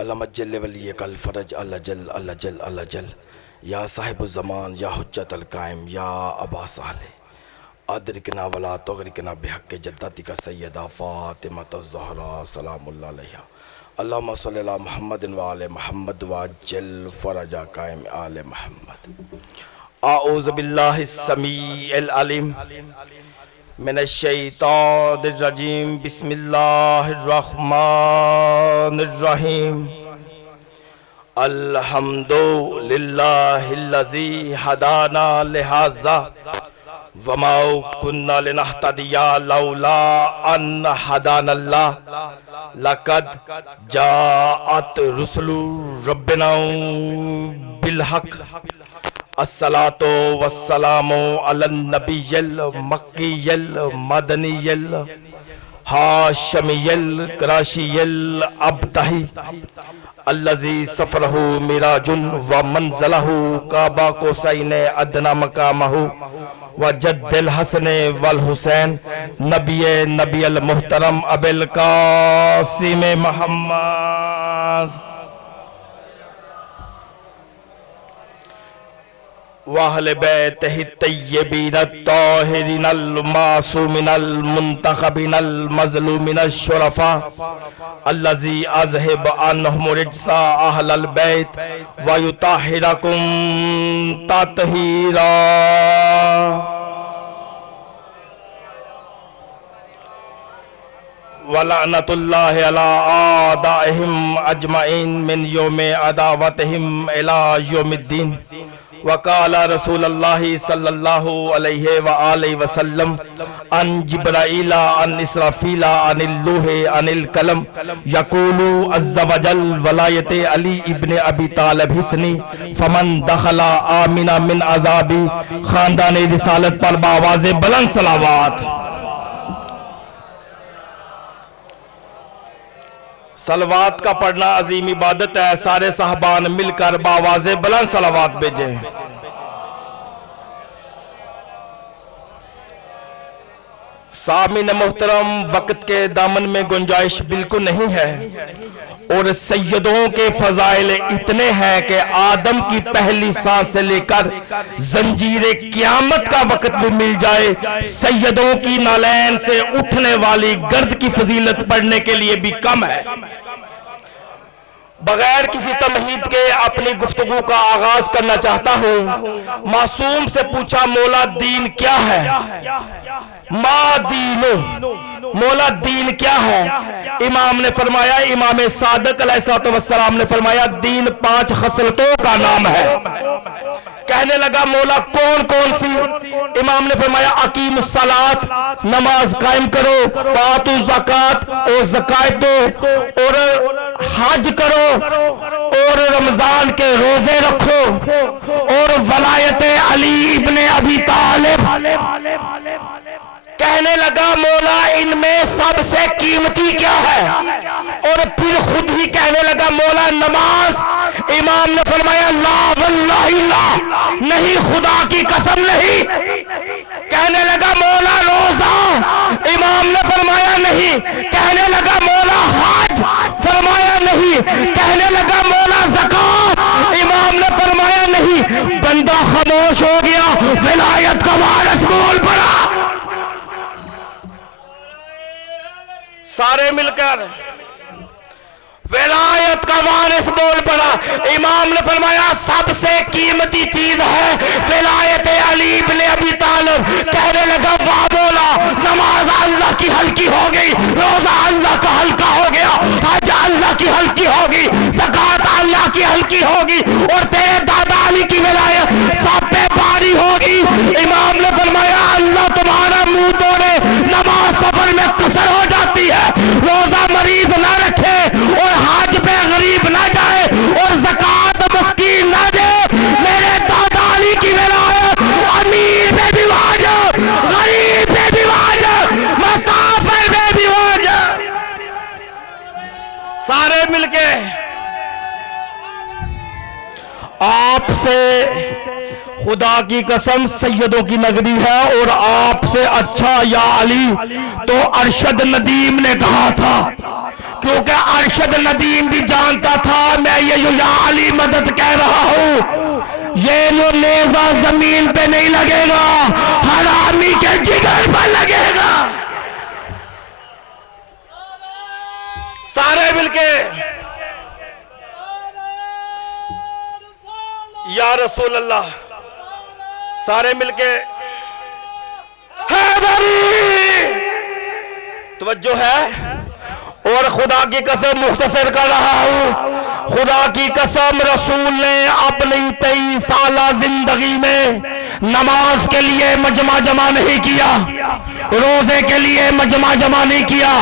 علامہ جل ولی کل فرج اللہ جل اللہ جل اللہ جل یا صاحب الزمان یا حجت القائم یا ابا صالح ادرکنا ولا تغرکنا بحق جدتک سیدہ فاطمۃ الزہرا سلام اللہ علیہا اللہم صلی اللہ محمد وآل محمد وجل فرج قائم آل محمد اعوذ باللہ السمیع العلیم من الشیطان الرجیم بسم اللہ الرحمن الرحیم الحمد للہ الذی ہدانا لہذا وما كنا لنهتدي لولا ان هدانا الله لقد جاءت رسل ربنا بالحق الصلاة والسلام على النبي المكي المدني الهاشمي القرشي الابتهي الذي سفره مراج ومنزله قاب قوسين ادنى مقامه وجد الحسن والحسین نبی المحترم ابی القاسم محمد واہل بیتہ الطیبین الطاہرین المعصومین المنتخبین المظلومین الشرفاء الذی اذہب عنہم رجس اہل البیت ویطہرکم تطہیرا وَلَعْنَةُ اللَّهِ عَلَىٰ أَعْدَائِهِمْ أَجْمَعِينَ مِنْ يَوْمِ عَدَاوَتِهِمْ إِلَىٰ يَوْمِ الدِّينِ وقال رسول اللہ صلی اللہ علیہ وآلہ وسلم عن جبرائیل عن اسرافیل عن اللوح عن القلم یقول عز وجل ولایت علی ابن ابی طالب حسنی فمن دخل آمن من عذابی خاندان رسالت پر باواز بلند صلوات صلوات کا پڑھنا عظیم عبادت ہے سارے صحابان مل کر باواز بلند صلوات بھیجیں سامعین محترم وقت کے دامن میں گنجائش بالکل نہیں ہے اور سیدوں کے فضائل اتنے ہیں کہ آدم کی پہلی سانس سے لے کر زنجیر قیامت کا وقت بھی مل جائے سیدوں کی نالین سے اٹھنے والی گرد کی فضیلت پڑھنے کے لیے بھی کم ہے بغیر کسی تمہید کے اپنی گفتگو کا آغاز کرنا چاہتا ہوں معصوم سے پوچھا مولا دین کیا ہے ما دینو مولا دین کیا ہے امام نے فرمایا امام صادق علیہ السلام نے فرمایا دین 5 خصلتوں کا نام ہے کہنے لگا مولا کون کون سی امام نے فرمایا اقیم الصلاۃ نماز قائم کرو وآتوا الزکوٰۃ اور زکوٰۃ دو اور حج کرو اور رمضان کے روزے رکھو اور ولایت علی ابن ابی طالب کہنے لگا مولا ان میں سب سے قیمتی کیا ہے اور پھر خود ہی کہنے لگا مولا نماز امام نے فرمایا لا واللہ لا نہیں خدا کی قسم نہیں کہنے لگا مولا روزہ امام نے فرمایا نہیں کہنے لگا مولا حج فرمایا نہیں کہنے لگا مولا زکوٰۃ امام نے فرمایا نہیں بندہ خاموش ہو گیا ولایت کا وارث بول پڑا سارے مل کر ولایت کا وارث بول پڑا امام نے فرمایا سب سے قیمتی چیز ہے ولایت علی بن ابی طالب کہنے لگا واہ مولا نماز اللہ کی ہلکی ہو گئی روزہ اللہ کا ہلکا ہو گیا حج اللہ کی ہلکی ہوگی زکوٰۃ اللہ کی ہلکی ہوگی اور تیرے دادا علی کی ولایت سب پہ باری ہوگی امام نے فرمایا اللہ تمہارا منہ توڑے نماز سفر میں قصر ہو جاتی ہے روزہ مریض نہ رکھے اور حج پہ غریب نہ جائے اور زکوٰۃ مسکین نہ دے میرے دادا علی کی ولایت امیر پہ بھی واجب غریب پہ بھی واجب مسافر پہ بھی واجب سارے مل کے آپ سے خدا کی قسم سیدوں کی نگری ہے اور آپ سے اچھا یا علی تو ارشد ندیم نے کہا تھا کیونکہ ارشد ندیم بھی جانتا تھا میں یہ جو یا علی مدد کہہ رہا ہوں یہ جو نیزہ زمین پہ نہیں لگے گا حرامی کے جگر پر لگے گا. سارے مل کے یا رسول اللہ، سارے مل کے حیدری. توجہ ہے. اور خدا کی قسم مختصر کر رہا ہوں، خدا کی قسم رسول نے اپنی 23 سالہ زندگی میں نماز کے لیے مجمع جمع نہیں کیا، روزے کے لیے مجمع جمع نہیں کیا،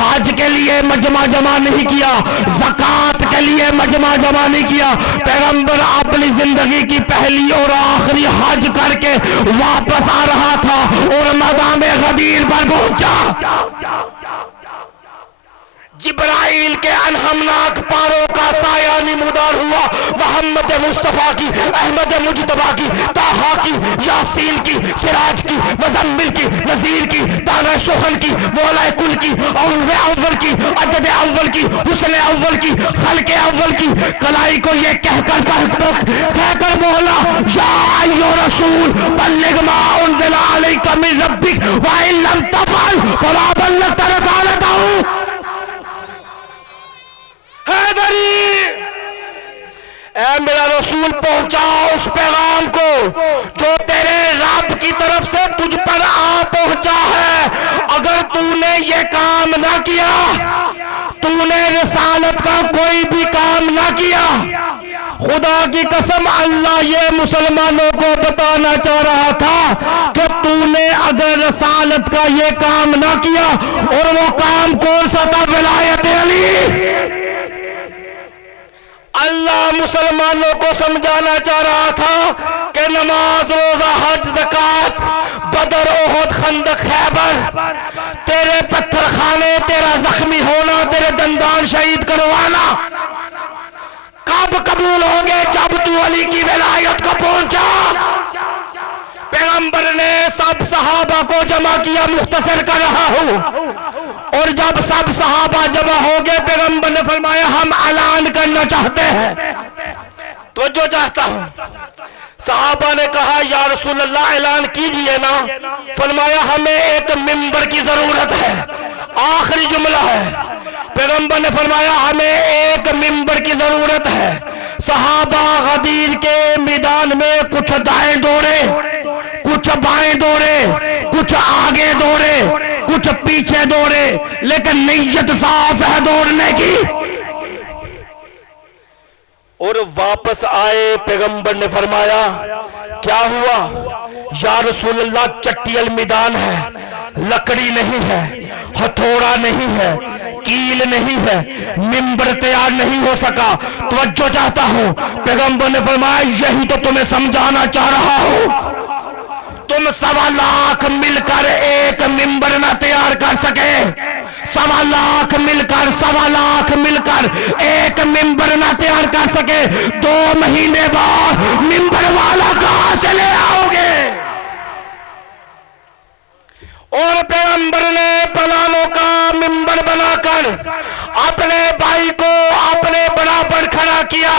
حج کے لیے مجمع جمع نہیں کیا، زکوٰۃ کے لیے مجمع جمع نہیں کیا. پیغمبر اپنی زندگی کی پہلی اور آخری حج کر کے واپس آ رہا تھا اور مقام غدیر پر پہنچا. جبرائیل کے انہمناک پاروں کا سایہ نمودار ہوا محمد مصطفیٰ کی، احمد مجتبیٰ کی، طٰہٰ کی، یاسین کی، سراج کی، مزمل کی، نذیر کی، دانہ سخن کی، مولا کل کی، اول کی، عدد اول کی، حسن اول کی، خلق اول کی. کلائی کو یہ کہہ کر مولا یا ایھا رسول بلغ ما انزل علیک من ربک وان لم تفعل فما بلغت رسالتہ. حیدری اے میرا رسول پہنچا اس پیغام کو جو تیرے رب کی طرف سے تجھ پر آ پہنچا ہے. اگر تو نے یہ کام نہ کیا، تو نے رسالت کا کوئی بھی کام نہ کیا، خدا کی قسم اللہ یہ مسلمانوں کو بتانا چاہ رہا تھا کہ تو نے اگر رسالت کا یہ کام نہ کیا، اور وہ کام کون سا تھا؟ ولایت علی. اللہ مسلمانوں کو سمجھانا چاہ رہا تھا کہ نماز، روزہ، حج، زکوٰۃ، بدر، احد، خندق، خیبر، تیرے پتھر خانے، تیرا زخمی ہونا، تیرے دندان شہید کروانا کب قبول ہوں گے؟ جب تو علی کی ولایت کو پہنچا. پیغمبر نے سب صحابہ کو جمع کیا، مختصر کر رہا ہوں. اور جب سب صحابہ جمع ہو گئے پیغمبر نے فرمایا ہم اعلان کرنا چاہتے ہیں. توجہ چاہتا ہوں. صحابہ نے کہا یا رسول اللہ اعلان کیجئے نا. فرمایا ہمیں ایک ممبر کی ضرورت ہے. آخری جملہ ہے. پیغمبر نے فرمایا ہمیں ایک ممبر کی ضرورت ہے. صحابہ غدیر کے میدان میں کچھ دائیں دوڑے، کچھ بائیں دوڑے، کچھ آگے دوڑے، کچھ پیچھے دوڑے، لیکن نیت صاف ہے دوڑنے کی. اور واپس آئے پیغمبر نے فرمایا کیا ہوا؟ یا رسول اللہ چٹیل میدان ہے، لکڑی نہیں ہے، ہتھوڑا نہیں ہے، کیل نہیں ہے، ممبر تیار نہیں ہو سکا. توجہ چاہتا ہوں. پیغمبر نے فرمایا یہی تو تمہیں سمجھانا چاہ رہا ہوں. تم 1.25 لاکھ مل کر ایک ممبر نہ تیار کر سکے، 1.25 لاکھ مل کر ایک ممبر نہ تیار کر سکے. 2 مہینے بعد ممبر والا کہاں سے لے آؤ گے؟ اور پیغمبر نے پلانوں کا ممبر بنا کر اپنے بھائی کو اپنے برابر کھڑا کیا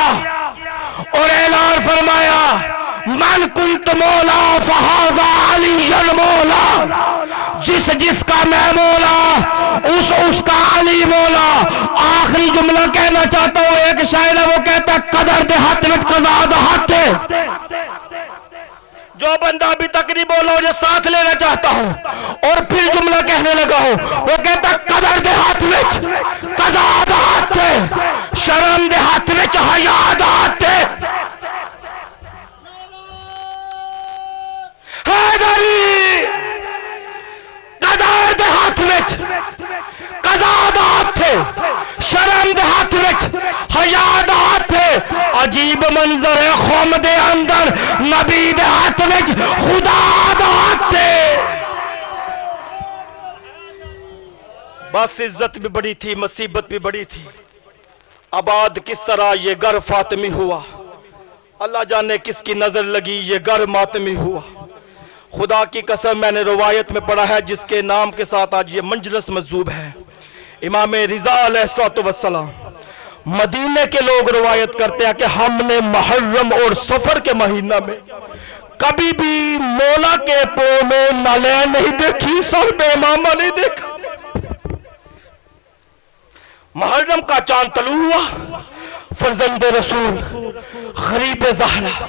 اور اعلان فرمایا من کنت مولا فہذا علی مولا. جس کا میں مولا اس کا علی مولا. آخری جملہ کہنا چاہتا ہوں. ایک شاعر ہے وہ کہتا ہے قدر دے ہاتھ وچ قضا دا ہاتھ. جو بندہ ابھی تک نہیں بولا مجھے ساتھ لینا چاہتا ہوں اور پھر جملہ کہنے لگا ہوں. وہ کہتا ہے قدر دے ہاتھ وچ قضا دا ہاتھ، شرم دے ہاتھ وچ حیا دا ہاتھ. حیدری قضا دے ہاتھ وچ قضا دا ہاتھ، شرم دے ہاتھ وچ حیا دا ہاتھ. عجیب منظر ہے قوم دے اندر نبی دے ہاتھ وچ خدا دا ہاتھ. بس عزت بھی بڑی تھی، مصیبت بھی بڑی تھی. آباد کس طرح یہ گھر فاطمی ہوا، اللہ جانے کس کی نظر لگی یہ گھر ماتمی ہوا. خدا کی قسم میں نے روایت میں پڑھا ہے جس کے نام کے ساتھ آج یہ مجلس مجذوب ہے. امام رضا علیہ السلام، مدینے کے لوگ روایت کرتے ہیں کہ ہم نے محرم اور سفر کے مہینہ میں کبھی بھی مولا کے پاؤں میں نالین نہیں دیکھی، سر پہ امامہ نہیں دیکھا۔ محرم کا چاند طلوع ہوا، فرزند رسول غریب زہرا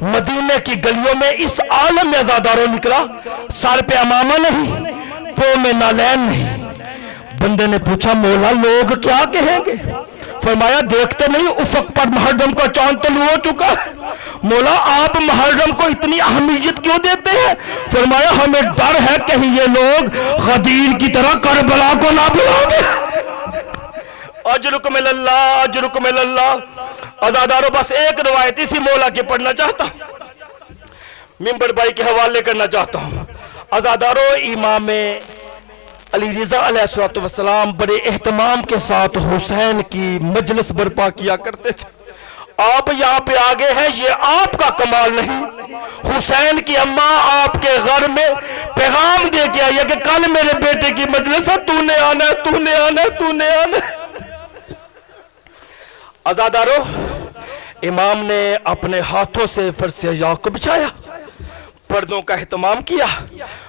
مدینے کی گلیوں میں اس عالم میں عزاداروں نکلا، سر پہ امامہ نہیں، پاؤں میں نالین نہیں۔ بندے نے پوچھا مولا لوگ کیا کہیں گے؟ فرمایا دیکھتے نہیں افق پر محرم کا چاند طلوع ہو چکا ہے؟ مولا آپ محرم کو اتنی اہمیت کیوں دیتے ہیں؟ فرمایا ہمیں ڈر ہے کہیں یہ لوگ غدیر کی طرح کربلا کو نہ بلا دیں۔ اجرکم اللہ، اجرکم اللہ۔ عزاداروں بس ایک روایت اسی مولا کی پڑھنا چاہتا ہوں، ممبر بھائی کے حوالے کرنا چاہتا ہوں۔ عزاداروں امام علی رضا علیہ السلام بڑے اہتمام کے ساتھ حسین کی مجلس برپا کیا کرتے تھے۔ آپ یہاں پہ آگے ہیں، یہ آپ کا کمال نہیں، حسین کی اماں آپ کے گھر میں پیغام دے کے آئی ہے کہ کل میرے بیٹے کی مجلس ہے، تو نے آنا ہے، تو نے آنا ہے، تو نے آنا ہے۔ عزاداروں امام نے اپنے ہاتھوں سے فرش یاق کو بچھایا، پردوں کا اہتمام کیا،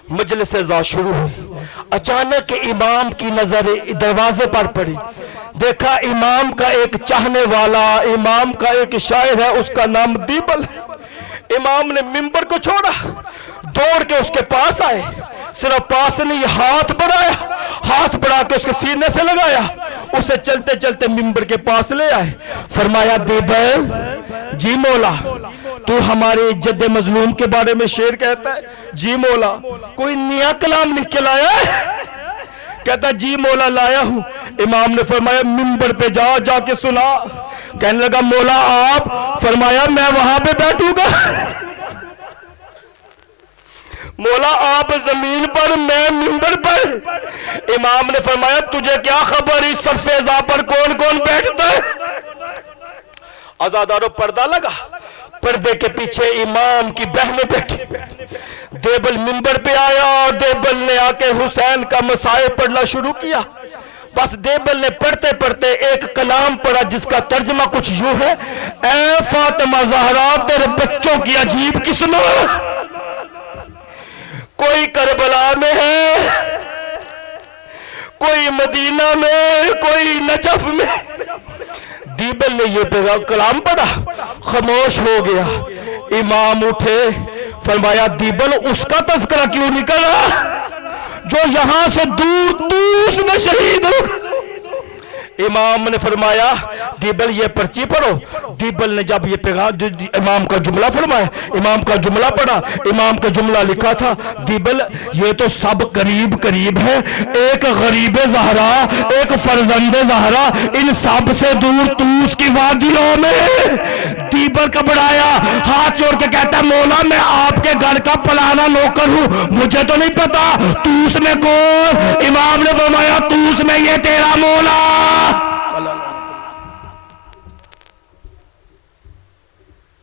مجلس ذا شروع ہوئی۔ اچانک امام کی نظر دروازے پر پڑی، دیکھا امام کا ایک چاہنے والا، امام کا ایک شاعر ہے، اس کا نام دیبل ہے۔ امام نے ممبر کو چھوڑا، دوڑ کے اس کے پاس آئے، صرف پاس نہیں ہاتھ بڑھایا، ہاتھ بڑھا کے اس کے سینے سے لگایا، اسے چلتے چلتے ممبر کے پاس لے آئے۔ فرمایا دیبل جی مولا تو ہمارے جد مظلوم کے بارے میں شعر کہتا ہے؟ جی مولا کوئی نیا کلام لکھ کے لایا ہے؟ کہتا جی مولا لایا ہوں۔ امام نے فرمایا ممبر پہ جا کے سنا۔ کہنے لگا مولا آپ؟ فرمایا میں وہاں پہ بیٹھوں گا۔ مولا آپ زمین پر، میں ممبر پر۔ امام نے فرمایا تجھے کیا خبر اس صف ذا پر کون کون بیٹھتا ہے؟ عزاداروں پردہ لگا، پردے کے پیچھے امام کی بہنیں بیٹھی۔ دیبل ممبر پہ آیا اور دیبل نے آ کے حسین کا مسائل پڑھنا شروع کیا۔ بس دیبل نے پڑھتے پڑھتے ایک کلام پڑھا جس کا ترجمہ کچھ یوں ہے، اے فاطمہ زہرا تیرے بچوں کی عجیب قسمت، کوئی کربلا میں ہے، کوئی مدینہ میں، کوئی نجف میں۔ دیبل نے یہ کلام پڑھا، خاموش ہو گیا۔ امام اٹھے، فرمایا دیبل اس کا تذکرہ کیوں نکلا جو یہاں سے دور توس میں شہید ہو؟ امام نے فرمایا دیبل یہ پرچی پڑھو۔ دیبل نے جب یہ پیغام امام کا جملہ فرمایا، امام کا جملہ پڑھا، امام کا جملہ لکھا تھا، دیبل یہ تو سب قریب قریب ہے، ایک غریب زہرا، ایک فرزند زہرا، ان سب سے دور توس کی وادیوں میں۔ دیبل گھبرایا، ہاتھ جوڑ کے کہتا مولا میں آپ کے گھر کا پلانا نوکر ہوں، مجھے تو نہیں پتا توس میں کون؟ امام نے فرمایا توس میں یہ تیرا مولا۔